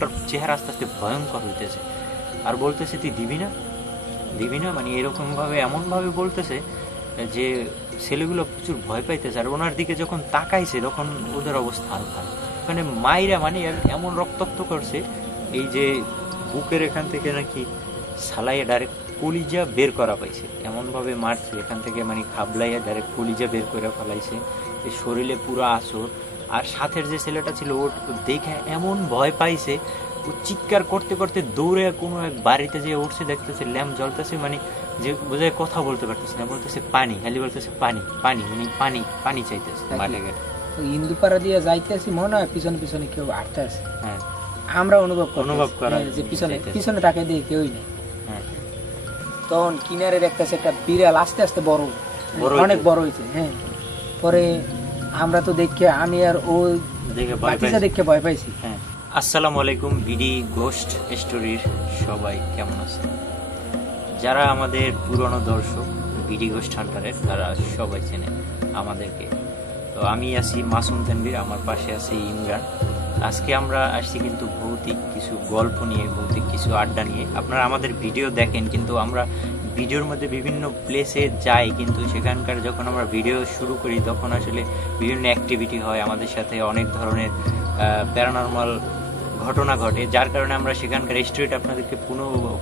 লোকটার চেহারা আস্তে আস্তে ভয়ঙ্কর হইতেছে, আর বলতেছে তুই দিবি না দিবি না, মানে এরকমভাবে এমনভাবে বলতেছে যে ছেলেগুলো প্রচুর ভয় পাইতেছে। আর ওনার দিকে যখন তাকাইছে তখন ওদের অবস্থা আরো খারাপ, ওখানে মাইরা মানে এমন রক্তাক্ত করছে, এই যে বুকের এখান থেকে নাকি সালাইয়া ডাইরেক্ট কলিজা বের করা পাইছে, এমনভাবে মারছে এখান থেকে, মানে খাবলাইয়া ডাইরেক্ট কলিজা বের করে ফেলাইছে, এই শরীরে পুরো আসর। আর সাথের যে ছেলেটা ছিল ওর দেখে এমন ভয় পাইছে, ও চিৎকার করতে করতে দৌড়ে কোনো এক বাড়িতে যে উঠছে, দেখতেছে ল্যাম্প জ্বলতেছে, মানে যে বোঝায় কথা বলতে পারতেছে না, বলতেছে পানি, খালি বলতেছে পানি পানি, মানে পানি পানি চাইতেছে মাঠে গেলে। ইন্দুপাড়া দিয়ে যাইতেছি মনে হয় পিছনে পিছনে কেউ হাঁটতে আছে, হ্যাঁ আমরা অনুভব করা যে পিছনে পিছনে তাকে দিয়ে কেউই নেই। তখন কিনারে দেখতেছে একটা বিড়াল আস্তে আস্তে বড়, অনেক বড় হয়েছে। হ্যাঁ, পরে আমরা তো দেখে আমি আর ও দেখে ভয় পাইছি। হ্যাঁ, আসসালামু আলাইকুম বিডি গোস্ট স্টোরির সবাই কেমন আছে? যারা আমাদের পুরনো দর্শক বিডি গোস্ট হান্টারের, তারা সবাই চেনে আমাদেরকে। তো আমি আছি মাসুম তানভীর, আমার পাশে আছে ইমরান। আজকে আমরা আসছি কিন্তু ভৌতিক কিছু গল্প নিয়ে, ভৌতিক কিছু আড্ডা নিয়ে। আপনারা আমাদের ভিডিও দেখেন, কিন্তু আমরা ভিডিওর মধ্যে বিভিন্ন প্লেসে যাই, কিন্তু সেখানকার যখন আমরা ভিডিও শুরু করি তখন আসলে বিভিন্ন অ্যাক্টিভিটি হয়, আমাদের সাথে অনেক ধরনের প্যারানরমাল ঘটনা ঘটে, যার কারণে আমরা সেখানকার স্টোরিটা আপনাদেরকে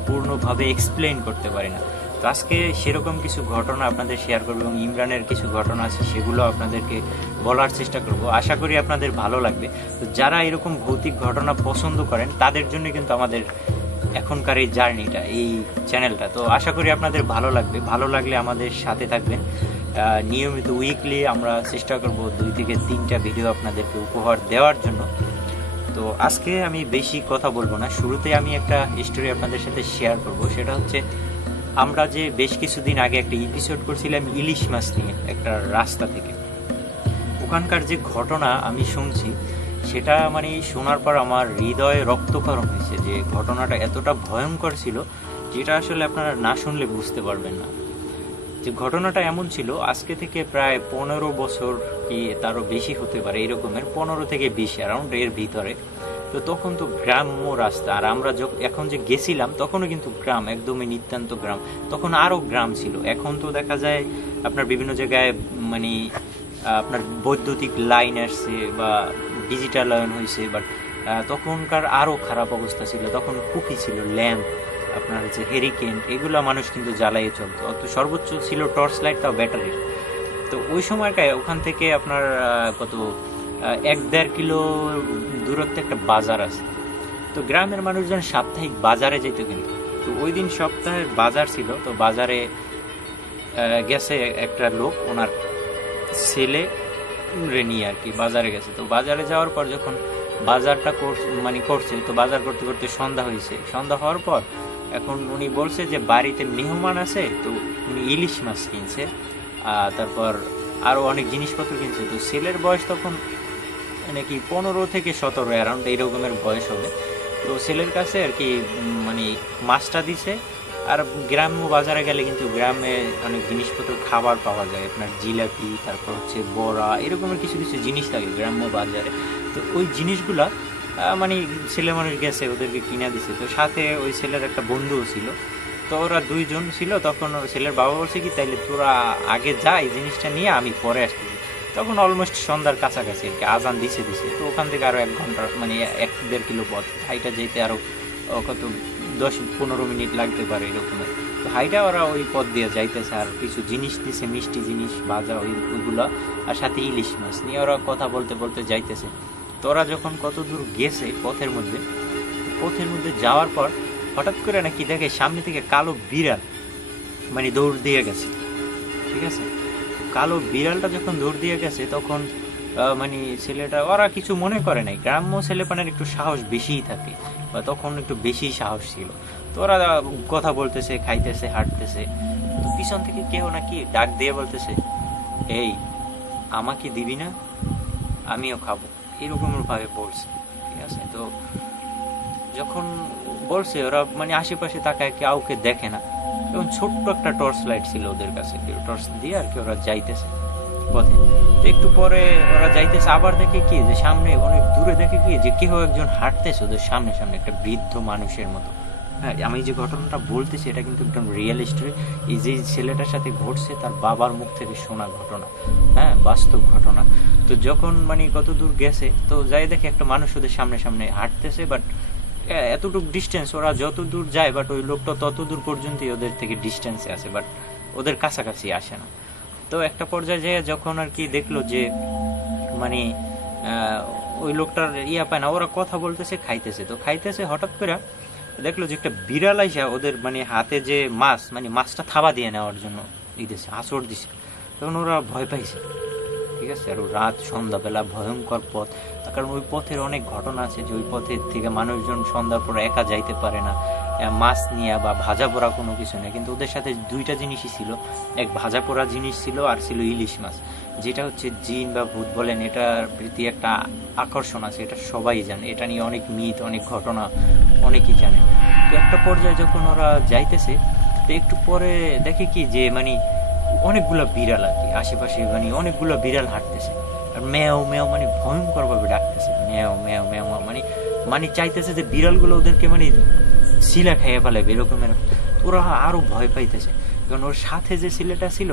পূর্ণভাবে এক্সপ্লেইন করতে পারি না। তো আজকে সেরকম কিছু ঘটনা আপনাদের শেয়ার করবো, এবং ইমরানের কিছু ঘটনা আছে সেগুলো আপনাদেরকে বলার চেষ্টা করব। আশা করি আপনাদের ভালো লাগবে। তো যারা এরকম ভৌতিক ঘটনা পছন্দ করেন তাদের জন্য কিন্তু আমাদের এখনকার এই জার্নিটা, এই চ্যানেলটা। তো আশা করি আপনাদের ভালো লাগবে। ভালো লাগলে আমাদের সাথে থাকবেন। নিয়মিত উইকলি আমরা চেষ্টা করব 2 থেকে 3টা ভিডিও আপনাদেরকে উপহার দেওয়ার জন্য। তো আজকে আমি বেশি কথা বলবো না, শুরুতে আমি একটা স্টোরি আপনাদের সাথে শেয়ার করব। সেটা হচ্ছে, আমরা যে বেশ কিছুদিন আগে একটা এপিসোড করছিলাম ইলিশ মাছ নিয়ে একটা রাস্তা থেকে, ওখানকার যে ঘটনা আমি শুনছি সেটা মানে শোনার পর আমার হৃদয়ে রক্তক্ষরণ হয়েছে। যে ঘটনাটা এতটা ভয়ঙ্কর ছিল যেটা আসলে আপনারা না শুনলে বুঝতে পারবেন না। যে ঘটনাটা এমন ছিল, আজকে থেকে প্রায় 15 বছর কি তারও বেশি হতে পারে, এরকমের 15 থেকে 20 অ্যারাউন্ড এর ভিতরে। তো তখন তো গ্রাম্য রাস্তা, আর আমরা এখন যে গেছিলাম তখনও কিন্তু গ্রাম, একদমই নিতান্ত গ্রাম। তখন আরো গ্রাম ছিল। এখন তো দেখা যায় আপনার বিভিন্ন জায়গায় মানে আপনার বৈদ্যুতিক লাইন আসছে বা ডিজিটালায়ন হয়েছে, বাট তখনকার আরো খারাপ অবস্থা ছিল। তখন কুপি ছিল, ল্যাম্প, আপনার হচ্ছে হেরিকেন, এগুলো মানুষ কিন্তু জ্বালাইয়ে চলতো। তো সর্বোচ্চ ছিল টর্চ লাইট, তাও ব্যাটারির। তো ওই সময়কার ওখান থেকে আপনার কত 1-1.5 কিলো দূরত্বে একটা বাজার আছে। তো গ্রামের মানুষজন সাপ্তাহিক বাজারে যেত কিন্তু। তো ওই দিন সপ্তাহের বাজার ছিল। তো বাজারে গেছে একটা লোক, ওনার ছেলে নিয়ে আর কি বাজারে গেছে। তো বাজারে যাওয়ার পর যখন বাজারটা করছে, তো বাজার করতে করতে সন্ধ্যা হয়েছে। সন্ধ্যা হওয়ার পর এখন উনি বলছে যে বাড়িতে মেহমান আছে, তো উনি ইলিশ মাছ কিনছে, তারপর আরো অনেক জিনিসপত্র কিনছে। তো ছেলের বয়স তখন নাকি 15 থেকে 17 অ্যারাউন্ড এই রকমের বয়স হবে। তো ছেলের কাছে আর কি মানে মাছটা দিছে। আর গ্রাম্য বাজারে গেলে কিন্তু গ্রামে অনেক জিনিসপত্র খাবার পাওয়া যায়, আপনার জিলাপি, তারপর হচ্ছে বড়া, এরকমের কিছু কিছু জিনিস থাকে গ্রাম্য বাজারে। তো ওই জিনিসগুলা মানে ছেলে মানুষ গেছে, ওদেরকে কিনা দিছে। তো সাথে ওই ছেলের একটা বন্ধুও ছিল। তো ওরা 2 জন ছিল। তখন ওর ছেলের বাবা বলছে কি, তাইলে তোরা আগে যা, এই জিনিসটা নিয়ে আমি পরে আসতেছি। তখন অলমোস্ট সন্ধ্যার কাছাকাছি আর কি, আজান দিছে। তো ওখান থেকে আরো 1 ঘন্টা মানে 1-1.5 কিলো পথ হাইটা যেতে আরো কত 10-15 মিনিট লাগতে পারে এরকমের। তো হাইটা ওরা ওই পথ দিয়ে যাইতেছে, আর কিছু জিনিস দিছে, মিষ্টি জিনিস, ভাজা ওইগুলো, আর সাথে ইলিশ মাছ নিয়ে ওরা কথা বলতে বলতে যাইতেছে। তো ওরা যখন কত দূর গেছে পথের মধ্যে যাওয়ার পর হঠাৎ করে নাকি দেখে সামনে থেকে কালো বিড়াল মানে দৌড় দিয়ে গেছে। ঠিক আছে, কালো বিড়ালটা যখন দৌড় দিয়ে গেছে তখন মানে ছেলেটা, ওরা কিছু মনে করে নাই। গ্রাম্য ছেলেপানের একটু সাহস বেশিই থাকে, বা তখন একটু বেশি সাহস ছিল। তো ওরা কথা বলতেছে, খাইতেছে, হাঁটতেছে। তো পিছন থেকে কেউ নাকি ডাক দিয়ে বলতেছে, এই আমাকে দিবি না, আমিও খাবো, এরকম ভাবে বলছে। ঠিক আছে, তো যখন বলছে ওরা মানে আশেপাশে তাকায়, কাউকে দেখে না। এবং ছোট্ট একটা টর্চ লাইট ছিল ওদের কাছে, টর্চ দিয়ে আর কি ওরা যাইতেছে। পথে। তো একটু পরে ওরা যাইতেছে, আবার দেখে কি যে সামনে অনেক দূরে দেখে কি যে কেউ একজন হাঁটতেছে ওদের সামনে সামনে, একটা বৃদ্ধ মানুষের মতো। হ্যাঁ, আমি যে ঘটনাটা বলতেছি এটা কিন্তু একদম রিয়েল স্টোরি। এই যে ছেলেটার সাথে ঘটছে তার বাবার মুখ থেকে শোনা ঘটনা, হ্যাঁ, বাস্তব ঘটনা। তো যখন মানে কত দূর গেছে, তো যাই দেখে একটা মানুষ ওদের সামনে সামনে হাঁটতেছে, বাট এতটুকু ডিস্টেন্স, ওরা যত দূর যায় বাট ওই লোকটা তত দূর পর্যন্তই ওদের থেকে ডিস্টেন্সে আছে, বাট ওদের কাছাকাছি আসে না। তো একটা পর্যায়ে যেয়ে যখন আর কি দেখলো যে মানে ওই লোকটার পায় না, ওরা কথা বলতেছে, খাইতেছে। তো খাইতেছে, হঠাৎ করে দেখলো যে একটা বিড়াল আইসা ওদের মানে হাতে যে মাছ, মানে মাছটা থাবা দিয়ে নেওয়ার জন্য দিতেছে, আঁচড় দিছে। তখন ওরা ভয় পাইছে, ঠিক আছে। আর রাত সন্ধ্যাবেলা ভয়ঙ্কর পথ, কারণ ওই পথের অনেক ঘটনা আছে যে ওই পথের থেকে মানুষজন সন্ধ্যার পর একা যাইতে পারে না, মাছ নিয়ে বা ভাজা পোড়া কোনো কিছু নেই। কিন্তু ওদের সাথে দুইটা জিনিসই ছিল, এক ভাজা পোড়া জিনিস ছিল আর ছিল ইলিশ মাছ, যেটা হচ্ছে জিন বা ভূত বলেন, এটার প্রতি একটা আকর্ষণ আছে, এটা সবাই জানে। এটা নিয়ে অনেক মিথ, অনেক ঘটনা অনেকেই জানে। তো একটা পর্যায়ে যখন ওরা যাইতেছে, তো একটু পরে দেখে কি যে মানে অনেকগুলা বিড়াল আর কি আশেপাশে, মানে অনেকগুলো বিড়াল হাঁটতেছে আর মেও মেও মানে ভয়ঙ্কর ভাবে ডাকতেছে, মেও মেও মেও, মানে মানে চাইতেছে যে বিড়ালগুলো ওদেরকে মানে শিলা খাইয়ে ফেলাবে এরকমের। ওরা আরো ভয় পাইতেছে, কারণ ওর সাথে যে ছেলেটা ছিল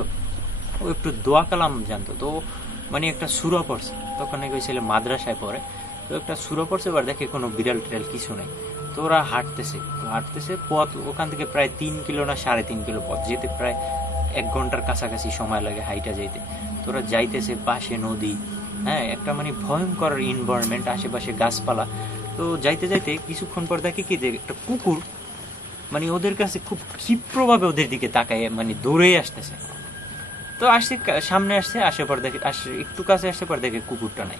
ও একটু দোয়া কালাম জানতো। তো মানে একটা সূরা পড়ছে, তখন ওই ছেলে মাদ্রাসায় পড়ে, তো একটা সূরা পড়ছে, এবার দেখে কোনো বিড়াল টিড়াল কিছু নেই। তো ওরা হাঁটতেছে পথ ওখান থেকে প্রায় 3 কিলো না 3.5 কিলো পথ যেতে, প্রায় 1 ঘন্টার কাছাকাছি সময় লাগে হাইটা যেতে। তো ওরা যাইতেছে, পাশে নদী, হ্যাঁ, একটা মানে ভয়ঙ্কর এনভায়রনমেন্ট, আশেপাশে গাছপালা। তো যাইতে যাইতে কিছুক্ষণ পর দেখে কি যে একটা কুকুর মানে ওদের কাছে খুব ক্ষিপ্রভাবে ওদের দিকে তাকায়, মানে দৌড়ে আসতেছে। তো আসছে, সামনে আসছে, আসে পর দেখে, একটু কাছে আসছে পর দেখে কুকুরটা নাই।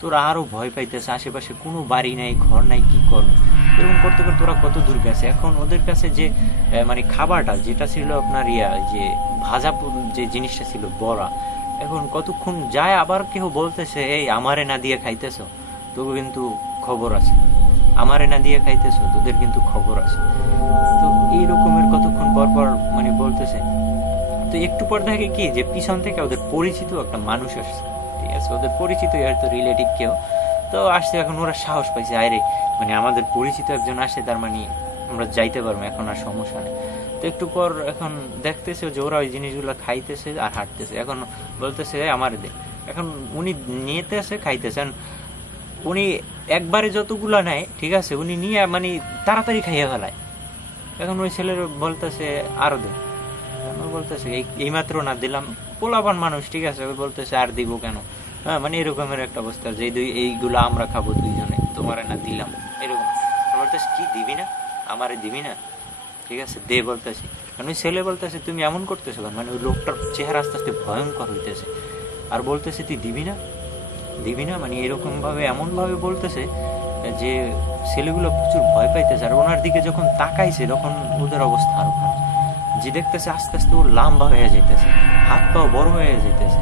তোরা আরো ভয় পাইতেছে, আশেপাশে কোনো বাড়ি নাই, ঘর নাই, কি করবে। এরকম করতে করতে তোরা কত দূর গেছে। এখন ওদের কাছে যে মানে খাবারটা যেটা ছিল আপনার যে ভাজা যে জিনিসটা ছিল বড়া, এখন কতক্ষণ যায় আবার কেউ বলতেছে এই আমারে না দিয়ে খাইতেছ, তোকে কিন্তু খবর আছে, আমারে না দিয়ে খাইতেছ, তোদের কিন্তু খবর আছে। তো এই রকমের কতক্ষণ পর পর মানে বলতেছে। তো একটু পর দেখে কি যে পিছন থেকে ওদের পরিচিত একটা মানুষ আসছে, ঠিক আছে, ওদের পরিচিত হয়তো রিলেটিভ কেউ। তো আসছে, এখন ওরা সাহস পাইছে, আরে মানে আমাদের পরিচিত একজন আসে, তার মানে আমরা যাইতে পারবো, এখন আর সমস্যা নেই। তো একটু পর এখন দেখতেছে যে ওরা ওই জিনিসগুলো খাইতেছে আর হাঁটতেছে, এখন বলতেছে আমার দে। এখন উনি নিতেছে, খাইতেছেন, উনি একবারে যতগুলা নেয়, ঠিক আছে, উনি নিয়ে মানে তাড়াতাড়ি খাইয়ে ফেলায়। এখন ওই ছেলের বলতেছে আরো দে, বলতেছে এইমাত্র না দিলাম, পোলাপান মানুষ, ঠিক আছে, ওই বলতেছে আর দিব কেন, হ্যাঁ, মানে এরকমের একটা অবস্থা যে এইগুলো আমরা খাবো দুইজনে, তোমার না দিলাম, এরকম বলতেছে। কি দিবি না, আমারে দিবি না, ঠিক আছে দে বলতেছি। কারণ ওই ছেলে বলতেছে তুমি এমন করতেছো, মানে ওই লোকটার চেহারা আস্তে আস্তে ভয়ঙ্কর হইতেছে, আর বলতেছে তুই দিবি না, মানে এরকম ভাবে এমন ভাবে বলতেছে যে ছেলেগুলো প্রচুর ভয় পাইতেছে। আর ওনার দিকে যখন তাকাইছে তখন ওদের অবস্থা আরো খারাপ, যে দেখতেছে আস্তে আস্তে ও লম্বা হয়ে যাইতেছে, হাত পাও বড় হয়ে যাইতেছে,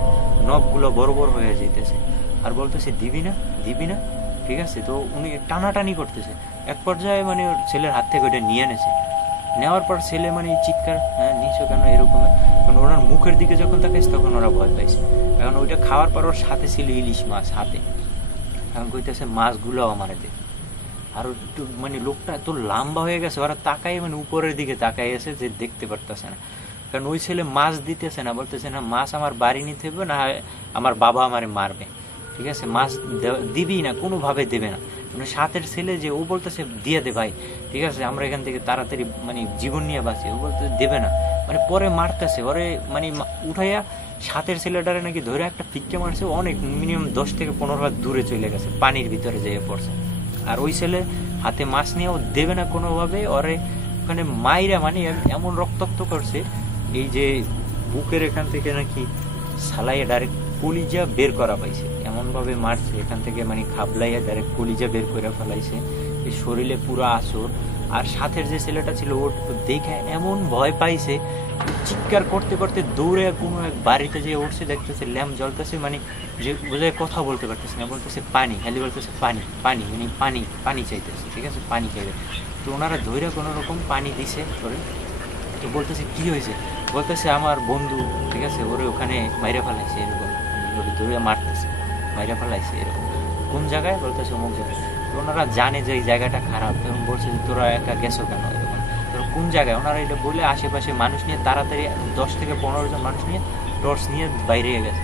নখগুলো বড় বড় হয়ে যাইতেছে, আর বলতেছে দিবি না, ঠিক আছে। তো উনি টানাটানি করতেছে, এক পর্যায়ে মানে ওর ছেলের হাত থেকে ওইটা নিয়ে এনেছে, নেওয়ার পর ছেলে মানে চিৎকার, হ্যাঁ নিচে কেন এরকম। কারণ ওনার মুখের দিকে যখন তাকাইছে তখন ওরা ভয় পাইছে। এখন ওইটা খাওয়ার পর ওর সাথে ছিল ইলিশ মাছ হাতে, এখন কইতেছে মাছগুলো আমারে দে। আর একটু মানে লোকটা এত লম্বা হয়ে গেছে, ওরা তাকাই মানে উপরের দিকে তাকাই আছে যে দেখতে পারতেছে না। কারণ ওই ছেলে মাছ দিতেছে না, বলতেছে না মাছ আমার বাড়ি নিতে হবে, না আমার বাবা আমারে মারবে, ঠিক আছে, মাছ দিবি না, কোনোভাবে দেবে না। মানে সাথের ছেলে যে ও বলতেছে দিয়ে দে ভাই, ঠিক আছে, আমরা এখান থেকে তাড়াতাড়ি মানে জীবন নিয়ে বাঁচি, ও বলতে দেবে না, মানে পরে মারতেছে ওরে, মানে উঠাইয়া সাথের ছেলেটারে নাকি ধরে একটা ফিক্কে মারছে, অনেক মিনিমাম 10 থেকে 15 হাত দূরে চলে গেছে, পানির ভিতরে যেয়ে পড়ছে। আর ওই ছেলে হাতে মাছ নিয়েও দেবে না কোনোভাবে, ওরে ওখানে মাইরা মানে এমন রক্তাক্ত করছে, এই যে বুকের এখান থেকে নাকি সালাইয়া ডাইরেক্ট কলিজা বের করা পাইছে, এমন ভাবে মারছে এখান থেকে, মানে খাবলাইয়া ডাইরেক্ট কলিজা বের করে ফেলাইছে, এই শরীরে পুরো আসর। আর সাথের যে ছেলেটা ছিল ওর দেখে এমন ভয় পাইছে, চিৎকার করতে করতে দৌড়ে কোনো এক বাড়িতে যে উঠছে, দেখতেছে ল্যাম্প জ্বলতেছে, মানে যে বোঝায় কথা বলতে পারতেছে না, বলতেছে পানি, খালি বলতেছে পানি পানি, মানে পানি চাইতেছে, ঠিক আছে, পানি চাইবে। তো ওনারা ধৈর্য কোনো রকম পানি দিছে করে, তো বলতেছে কি হয়েছে, বলতেছে আমার বন্ধু, ঠিক আছে, ওরে ওখানে মাইরে ফেলাইছে, এরকম ওরে ধরে মারতেছে, মাইরে ফেলাইছে এরকম। কোন জায়গায়? বলতেছে অমুক জায়গায়। তো ওনারা জানে যে এই জায়গাটা খারাপ, এবং বলছে যে তোরা একা গেছো কেন এরকম, তোরা কোন জায়গায়। ওনারা এটা বলে আশেপাশে মানুষ নিয়ে তাড়াতাড়ি 10 থেকে 15 জন মানুষ নিয়ে টর্চ নিয়ে বাইরে গেছে,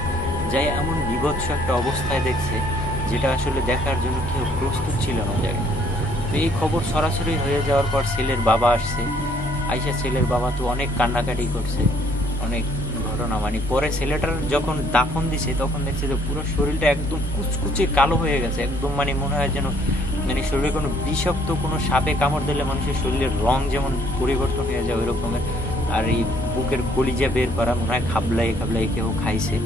যাই এমন বিভৎস একটা অবস্থায় দেখছে যেটা আসলে দেখার জন্য কেউ প্রস্তুত ছিল না ওই জায়গায়। তো এই খবর সরাসরি হয়ে যাওয়ার পর ছেলের বাবা আসছে, আইসা ছেলের বাবা তো অনেক কান্নাকাটি করছে, অনেক ঘটনা। মানে পরে ছেলেটার যখন দাফন দিছে তখন দেখছে যে পুরো শরীরটা একদম কুচকুচে কালো হয়ে গেছে, একদম মানে মনে হয় যেন মানে শরীরে কোনো বিষাক্ত কোনো সাপে কামড় দিলে মানুষের শরীরের রং যেমন পরিবর্তন হয়ে যায় ওই রকমের। আর এই বুকের কলিজা বের করা, মনে হয় খাবলাই খাবলাই কেউ খাইছে।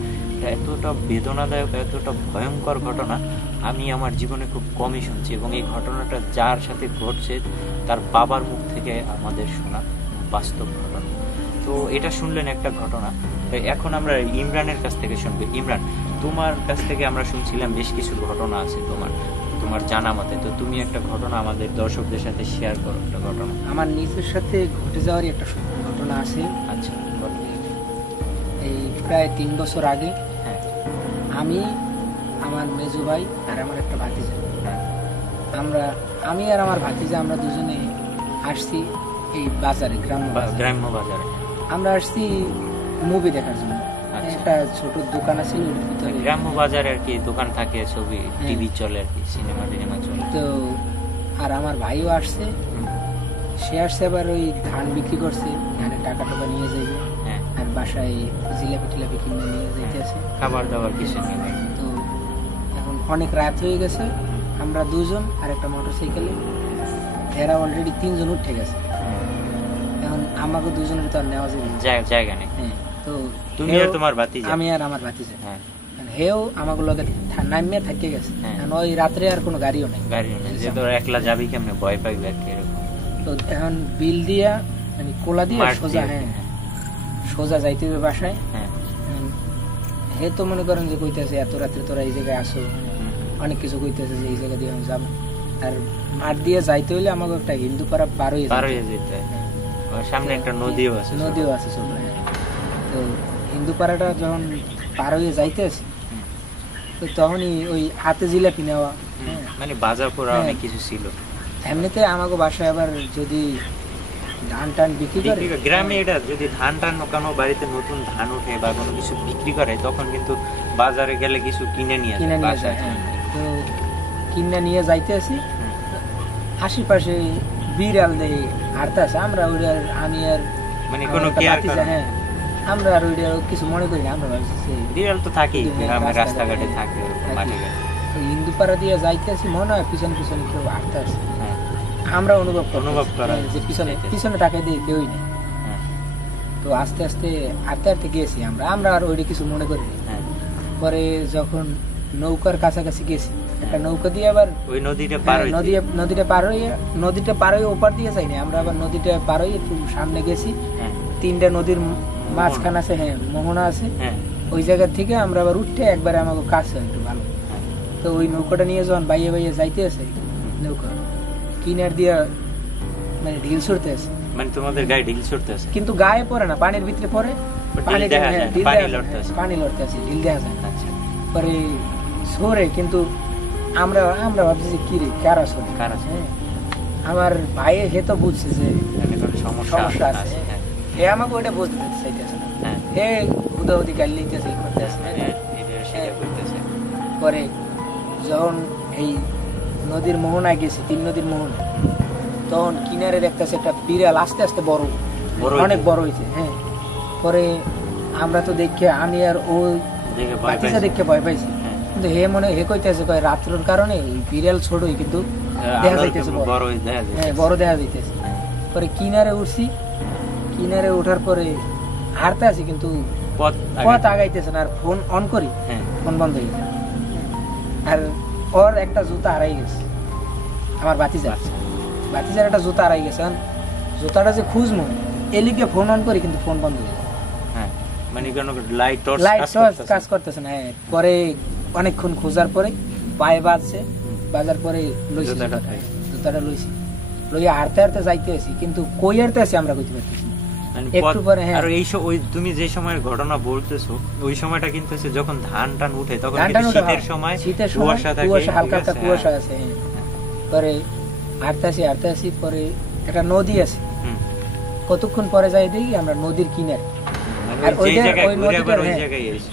এতটা বেদনাদায়ক, এতটা ভয়ঙ্কর ঘটনা আমি আমার জীবনে খুব কমই শুনছি, এবং এই ঘটনাটা যার সাথে ঘটছে তার বাবার মুখ থেকে আমাদের শোনা বাস্তব ঘটনা। তো এটা শুনলেন একটা ঘটনা। এখন আমরা ইমরানের কাছ থেকে শুনবো। ইমরান, তোমার কাছ থেকে আমরা শুনছিলাম বেশ কিছু ঘটনা আছে তোমার জানা মতে, তো তুমি একটা ঘটনা আমাদের দর্শকদের সাথে শেয়ার করো। একটা ঘটনা আমার নিজের সাথে ঘটে যাওয়ারই একটা ঘটনা আছে। আচ্ছা, এই প্রায় 3 বছর আগে আমি, আমার মেজো ভাই আর আমার একটা ভাতিজা, আমি আর আমার ভাতিজা আমরা দুজনে আসছি এই বাজারে, গ্রাম্য বাজারে। আমরা আসছি মুভি দেখার জন্য। একটা ছোট দোকান আছে গ্রাম্য বাজারে আর কি, দোকান থাকে, ছবি টিভি চলে আর কি, সিনেমা চলে। তো আর আমার ভাইও আসছে, সে আসছে আবার ওই ধান বিক্রি করছে, ধানের টাকা টাকা নিয়ে যাবে, আর বাসায় জিলাপি টিলাপি কিনে নিয়ে যাইতেছে, খাবার দাবার কিছু নেই। তো এখন অনেক রাত হয়ে গেছে, আমরা দুজন আর একটা মোটরসাইকেলে, এরা অলরেডি 3 জন উঠে গেছে। এখন আমাকে দুজনের তো আর নেওয়া যাবে জায়গা নেই। হ্যাঁ, তো তুমি আর তোমার ভাতিজা, আমি আর আমার ভাতিজা, হেও আমাকে লগে নামিয়ে থাকে গেছে। ওই রাত্রে আর কোনো গাড়িও নেই, যে তোর একলা যাবি কেমনে, ভয় পাইবে এরকম। তো এখন বিল দিয়া আমি কোলা দিয়ে সোজা, সোজা যাইতে হবে বাসায়। হে তো মনে করেন যে কইতেছে এত রাত্রে তোরা এই জায়গায় আসো, অনেক কিছু কইতেছে যে এই জায়গা দিয়ে আমি যাবো। আর মাঠ দিয়ে যাইতে হইলে আমাকে একটা হিন্দু পাড়া পার হয়ে যেতে, সামনে একটা নদীও আছে ছোট। তো হিন্দু পাড়াটা যখন পার হয়ে যাইতেছে, তো তখনই ওই হাতে জিলাপি নেওয়া, মানে বাজার করা অনেক কিছু ছিল। এমনিতে আমাকে বাসায় আবার যদি ধান টান বিক্রি করে, গ্রামে এটা যদি ধান টান কোনো বাড়িতে নতুন ধান উঠে বা কোনো কিছু বিক্রি করে, তখন কিন্তু বাজারে গেলে কিছু কিনে নিয়ে যায়। তো কিনে নিয়ে যাইতেছি, আশেপাশে বিড়াল দেয় হাঁটতে আছে, আমরা ওই আমি আর মানে কোনো কেয়ার করে, আমরা আর ওইটা কিছু মনে করি না। আমরা ভাবছি বিড়াল তো থাকেই, রাস্তাঘাটে থাকে, মাঠে ঘাটে। হিন্দু পাড়া দিয়ে যাইতেছি, মনে হয় পিছনে পিছনে কেউ হাঁটতে আছে। আমরা অনুভব করা যে পিছনে তাকে দিয়ে কেউই নেই। তো আস্তে আস্তে হাঁটতে হাঁটতে গেছি আমরা আর ওইটা কিছু মনে করি না। পরে যখন নৌকার কাছাকাছি গেছি, একটা নৌকা দিয়ে আবার ওই নদীটা পার হয়ে ওপার দিয়ে যাইনি, আমরা আবার নদীটা পার হয়ে একটু সামনে গেছি। 3টা নদীর মাঝখান আছে, মোহনা আছে, ওই জায়গা থেকে আমরা আবার উঠতে একবারে আমাকে কাছে একটু ভালো। তো ওই নৌকাটা নিয়ে যখন বাইয়ে যাইতে আছে, নৌকা কিনার দিয়া মানে ঢিল ছড়তে আছে, মানে তোমাদের গায়ে ঢিল ছড়তে আছে, কিন্তু গায়ে পড়ে না, পানির ভিতরে পড়ে, পানি লড়তে আছে, ঢিল দেখা যায়। পরে সরে, কিন্তু আমরা ভাবছি যে কি রে, কারা সরে, আমার ভাই হে তো বুঝছে যে সমস্যা আছে, হে আমাকে ওইটা বুঝতে চাইতেছে না, হে উদাউদি গাল লিখতেছে, করতেছে। পরে যখন এই নদীর মোহনায় গেছি, 3 নদীর মোহনা, তখন কিনারে দেখতেছে একটা বিড়াল আস্তে আস্তে বড়, অনেক বড় হয়েছে। পরে আমরা তো দেখে, আমি আর ও বাচ্চা দেখে ভয় পাইছি, কিন্তু হে কইতেছে রাত্রের কারণে বিড়াল ছোটই, কিন্তু দেখা যাইতেছে বড় দেখা যাইতেছে। পরে কিনারে উঠছি, কিনারে ওঠার পরে হারতে আছি, কিন্তু পথ আগাইতেছে না। আর ফোন অন করি, ফোন বন্ধ হয়ে যায়। আর ওর একটা জুতা হারাই গেছে, আমার ভাতিজার একটা জুতা হারাই গেছে। জুতাটা যে খুঁজবো এলিকে ফোন অন করি, কিন্তু ফোন বন্ধ হয়ে যায়, মানে লাইট কাজ করতেছে না। পরে অনেকক্ষণ খোঁজার পরে পায়ে বাজার পরে জুতাটা লইছি, লইয়া হারতে হারতে যাইতে আছি, কিন্তু কই হারতে আছি আমরা কইতে পারতেছি না। একটু পরে আর ওই তুমি যে সময়ের ঘটনা বলতেছো ওই সময়টা কিন্তু হচ্ছে যখন ধান টান উঠে তখন শীতের সময় কুয়াশা থাকে, হালকা হালকা কুয়াশা আছে। পরে হাঁটতে আসি পরে একটা নদী আছে, কতক্ষণ পরে যাই দেখি আমরা নদীর কিনারে, আর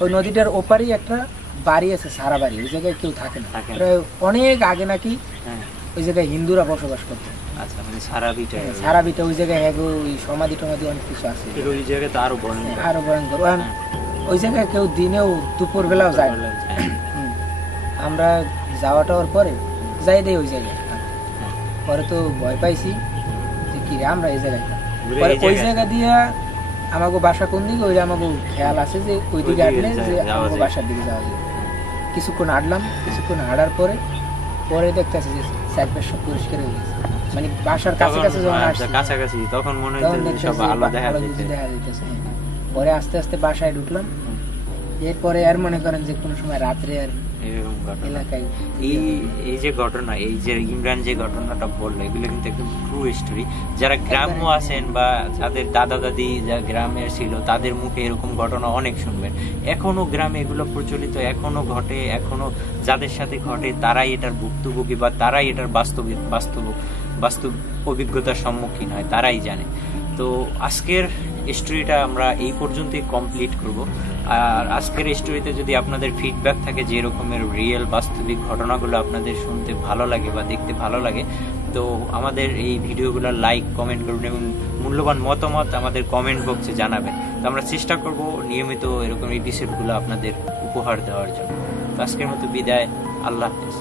ওই নদীটার ওপারেই একটা বাড়ি আছে, সারা বাড়ি, ওই জায়গায় কেউ থাকে না, অনেক আগে নাকি ওই জায়গায় হিন্দুরা বসবাস করতো। আচ্ছা, মানে সারা বিটা ওই জায়গায় ওই সমাধি টমাধি অনেক কিছু আছে, ওই জায়গায় তো আরো ভয়ঙ্কর। ওই জায়গায় কেউ দিনেও দুপুর বেলাও যায়। আমরা যাওয়া টাওয়ার পরে যাই দেই ওই জায়গায়, পরে তো ভয় পাইছি যে কি রে আমরা এই জায়গায়, পরে ওই জায়গা দিয়া আমাকে বাসা কোন দিকে ওই আমাকে খেয়াল আছে যে ওই দিকে হাঁটলে যে আমাকে বাসার দিকে যাওয়া যায়। কিছুক্ষণ হাঁটলাম, কিছুক্ষণ হাঁটার পরে দেখতেছি যে চারপাশ সব পরিষ্কার হয়ে গেছে, মানে বাসার কাছাকাছি যখন আসছি কাছাকাছি তখন মনে হচ্ছে সব আলো দেখা যাইতেছে। পরে আস্তে আস্তে বাসায় ঢুকলাম, এরপরে আর মনে করেন যে কোনো সময় রাত্রে আর এলাকায় এই যে ঘটনা, এই যে ইমরান যে ঘটনাটা বললো এগুলো কিন্তু একদম ট্রু স্টোরি। যারা গ্রাম্য আছেন বা যাদের দাদা দাদি যারা গ্রামের ছিল তাদের মুখে এরকম ঘটনা অনেক শুনবেন। এখনো গ্রামে এগুলো প্রচলিত, এখনো ঘটে, এখনো যাদের সাথে ঘটে তারাই এটার ভুক্তভোগী বা তারাই এটার বাস্তব অভিজ্ঞতার সম্মুখীন হয়, তারাই জানে। তো আজকের স্টোরিটা আমরা এই পর্যন্তই কমপ্লিট করব। আর আজকের স্টোরিতে যদি আপনাদের ফিডব্যাক থাকে যে এরকমের রিয়েল বাস্তবিক ঘটনাগুলো আপনাদের শুনতে ভালো লাগে বা দেখতে ভালো লাগে, তো আমাদের এই ভিডিওগুলো লাইক কমেন্ট করুন এবং মূল্যবান মতামত আমাদের কমেন্ট বক্সে জানাবেন। তো আমরা চেষ্টা করব নিয়মিত এরকম এপিসোডগুলো আপনাদের উপহার দেওয়ার জন্য। তো আজকের মতো বিদায়, আল্লাহ হাফেজ।